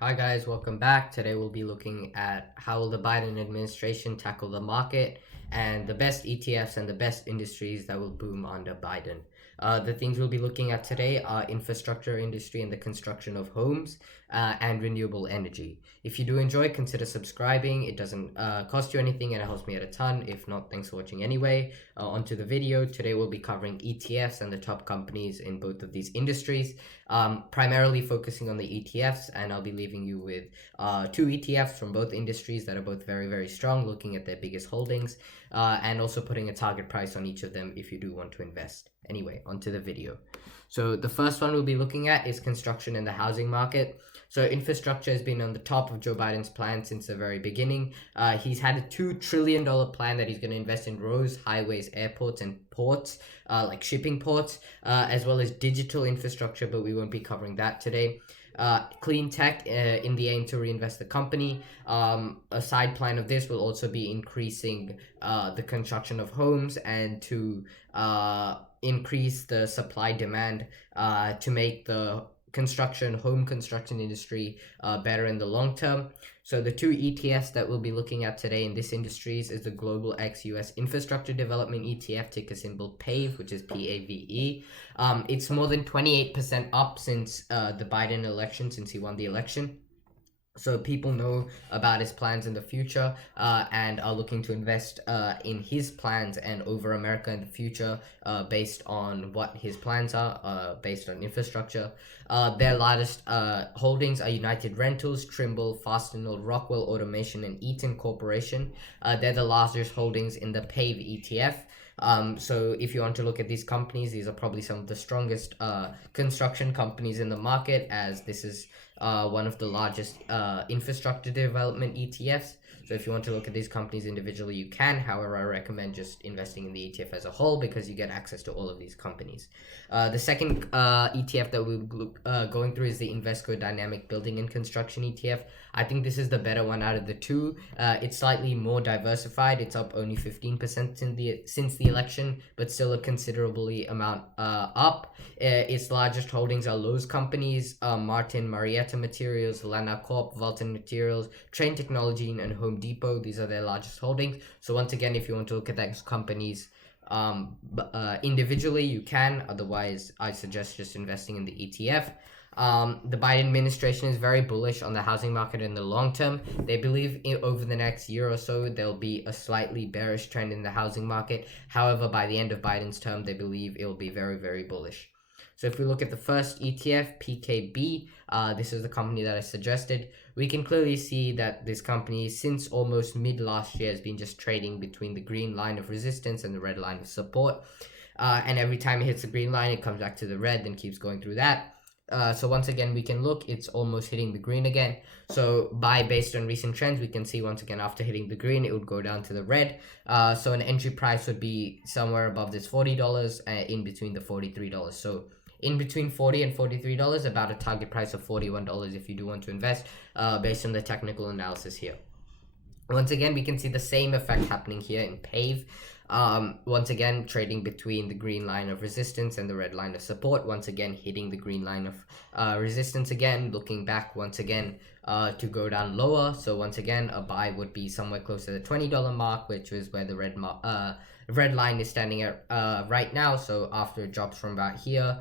Hi guys, welcome back. Today we'll be looking at how will the Biden administration tackle the market and the best ETFs and the best industries that will boom under Biden. The things we'll be looking at today are infrastructure industry and the construction of homes and renewable energy. If you do enjoy, consider subscribing. It doesn't cost you anything and it helps me out a ton. If not, thanks for watching anyway. Onto the video. Today we'll be covering ETFs and the top companies in both of these industries, primarily focusing on the ETFs, and I'll be leaving you with two ETFs from both industries that are both very, very strong, looking at their biggest holdings, and also putting a target price on each of them if you do want to invest. Anyway, onto the video. So the first one we'll be looking at is construction and the housing market. So infrastructure has been on the top of Joe Biden's plan since the very beginning. He's had a $2 trillion plan that he's going to invest in roads, highways, airports, and ports, like shipping ports, as well as digital infrastructure, but we won't be covering that today. Clean tech in the aim to reinvest the company. A side plan of this will also be increasing the construction of homes and to increase the supply demand to make the home construction industry better in the long term. So the two ETFs that we'll be looking at today in this industries is the Global X US Infrastructure Development ETF, ticker symbol PAVE, which is PAVE. It's more than 28% up since the Biden election, since he won the election. So people know about his plans in the future and are looking to invest in his plans and over America in the future based on what his plans are, based on infrastructure. Their largest holdings are United Rentals, Trimble, Fastenal, Rockwell Automation, and Eaton Corporation. They're the largest holdings in the PAVE ETF. So if you want to look at these companies, these are probably some of the strongest construction companies in the market, as this is one of the largest infrastructure development ETFs. So if you want to look at these companies individually, you can. However, I recommend just investing in the ETF as a whole because you get access to all of these companies. The second ETF that we'll be going through is the Invesco Dynamic Building and Construction ETF. I think this is the better one out of the two. It's slightly more diversified. It's up only 15% since the election, but still a considerably amount up. Its largest holdings are Lowe's companies, Martin Marietta Materials, Lana Corp, Vulcan Materials, Train Technology, and Home Depot. These are their largest holdings. So once again, if you want to look at those companies individually, you can. Otherwise, I suggest just investing in the ETF. The Biden administration is very bullish on the housing market in the long term. They believe over the next year or so, there'll be a slightly bearish trend in the housing market. However, by the end of Biden's term, they believe it'll be very, very bullish. So if we look at the first ETF, PKB, this is the company that I suggested. We can clearly see that this company, since almost mid last year, has been just trading between the green line of resistance and the red line of support. And every time it hits the green line, it comes back to the red, then keeps going through that. So once again, we can look, it's almost hitting the green again. So based on recent trends, we can see once again, after hitting the green, it would go down to the red. So an entry price would be somewhere above this $40, in between the $43. So in between $40 and $43, about a target price of $41 if you do want to invest, based on the technical analysis here. Once again, we can see the same effect happening here in PAVE. Once again, trading between the green line of resistance and the red line of support. Once again, hitting the green line of resistance again, looking back once again to go down lower. So once again, a buy would be somewhere close to the $20 mark, which is where the red line is standing at right now. So after it drops from about here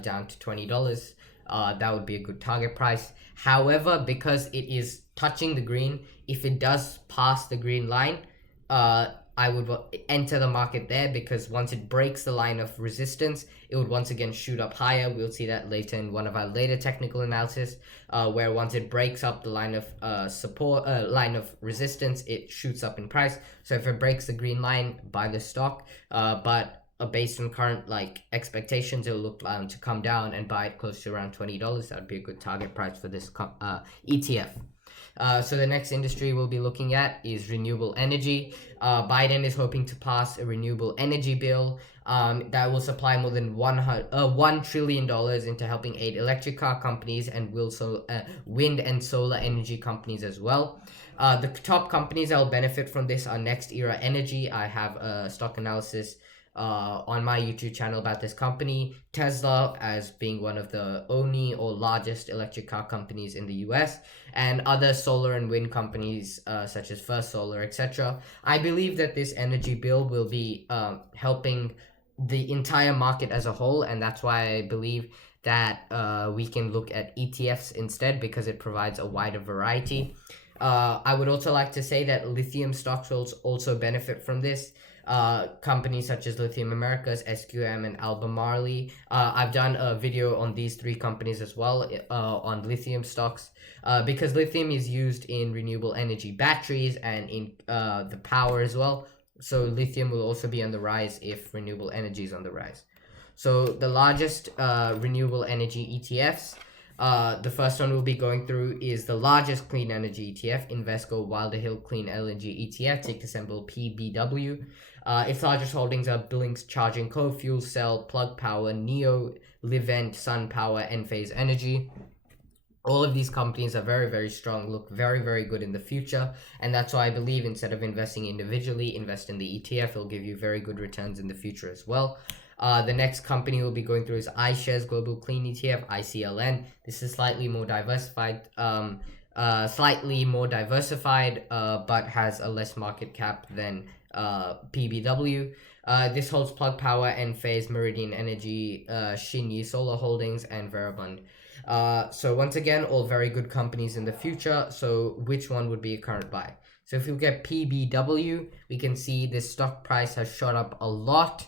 down to $20, that would be a good target price. However, because it is touching the green, if it does pass the green line, I would enter the market there, because once it breaks the line of resistance, it would once again shoot up higher. We'll see that later in one of our later technical analysis, where once it breaks up the line of support, line of resistance, it shoots up in price. So if it breaks the green line, buy the stock. But based on current expectations, it'll look to come down and buy it close to around $20. That would be a good target price for this ETF. So the next industry we'll be looking at is renewable energy. Biden is hoping to pass a renewable energy bill that will supply more than $1 trillion into helping aid electric car companies and wind and solar energy companies as well. The top companies that will benefit from this are Next Era Energy. I have a stock analysis on my YouTube channel about this company. Tesla as being one of the only or largest electric car companies in the US, and other solar and wind companies such as First Solar, etc. I believe that this energy bill will be helping the entire market as a whole, and that's why I believe that we can look at ETFs instead, because it provides a wider variety. I would also like to say that lithium stocks will also benefit from this. Companies such as Lithium Americas, SQM, and Albemarle. I've done a video on these three companies as well, on lithium stocks, because lithium is used in renewable energy batteries and in the power as well. So lithium will also be on the rise if renewable energy is on the rise. So the largest renewable energy ETFs, the first one we'll be going through is the largest clean energy ETF, Invesco Wilder Hill Clean LNG ETF, ticker symbol PBW. Its largest holdings are Billings Charging Co., Fuel Cell, Plug Power, Neo, Livent, Sun Power, Enphase Energy. All of these companies are very, very strong, look very, very good in the future. And that's why I believe instead of investing individually, invest in the ETF. It'll give you very good returns in the future as well. The next company we'll be going through is iShares Global Clean ETF, ICLN. This is slightly more diversified, but has a less market cap than PBW. This holds Plug Power, Enphase, Meridian Energy, Shinyi Solar Holdings, and Verabund. So once again, all very good companies in the future. So which one would be a current buy? So if you get PBW, we can see this stock price has shot up a lot.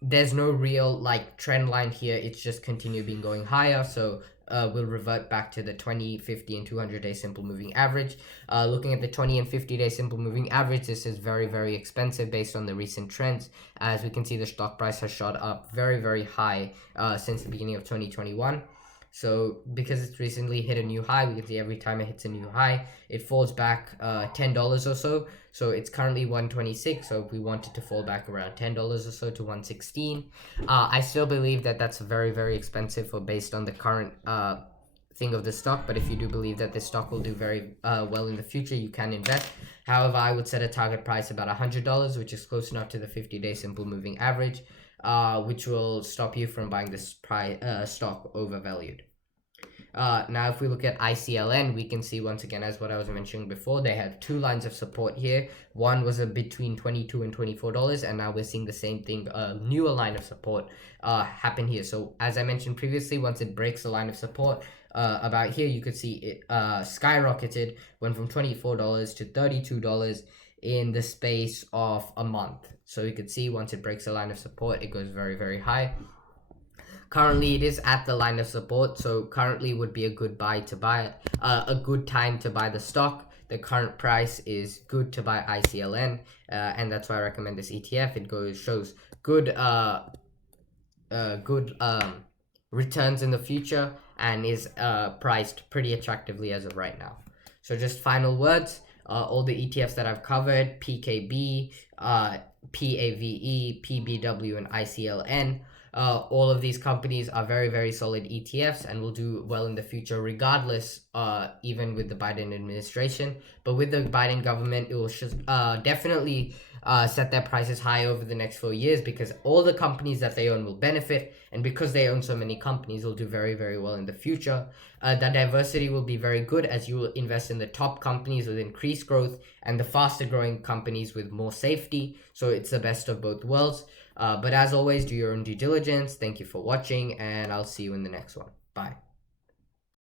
There's no real trend line here. It's just continue being going higher. So we'll revert back to the 20, 50, and 200-day simple moving average. Looking at the 20 and 50-day simple moving average, this is very, very expensive based on the recent trends. As we can see, the stock price has shot up very, very high since the beginning of 2021. So because it's recently hit a new high, we can see every time it hits a new high, it falls back $10 or so. So it's currently 126. So if we wanted to fall back around $10 or so to 116, I still believe that that's very, very expensive based on the current thing of the stock. But if you do believe that this stock will do very well in the future, you can invest. However, I would set a target price about $100, which is close enough to the 50-day simple moving average, which will stop you from buying this stock overvalued. Now, if we look at ICLN, we can see once again, as what I was mentioning before, they had two lines of support here. One was between $22 and $24, and now we're seeing the same thing, a newer line of support happen here. So as I mentioned previously, once it breaks the line of support about here, you could see it skyrocketed, went from $24 to $32 in the space of a month. So you could see once it breaks the line of support, it goes very, very high. Currently, it is at the line of support, so currently would be a good time to buy the stock. The current price is good to buy ICLN, and that's why I recommend this ETF. It shows good returns in the future, and is priced pretty attractively as of right now. So just final words. All the ETFs that I've covered, PKB, PAVE, PBW, and ICLN. All of these companies are very, very solid ETFs and will do well in the future regardless, even with the Biden administration. But with the Biden government, it will definitely set their prices high over the next 4 years, because all the companies that they own will benefit, and because they own so many companies, will do very, very well in the future. That diversity will be very good, as you will invest in the top companies with increased growth and the faster growing companies with more safety. So it's the best of both worlds. But as always, do your own due diligence. Thank you for watching, and I'll see you in the next one. Bye.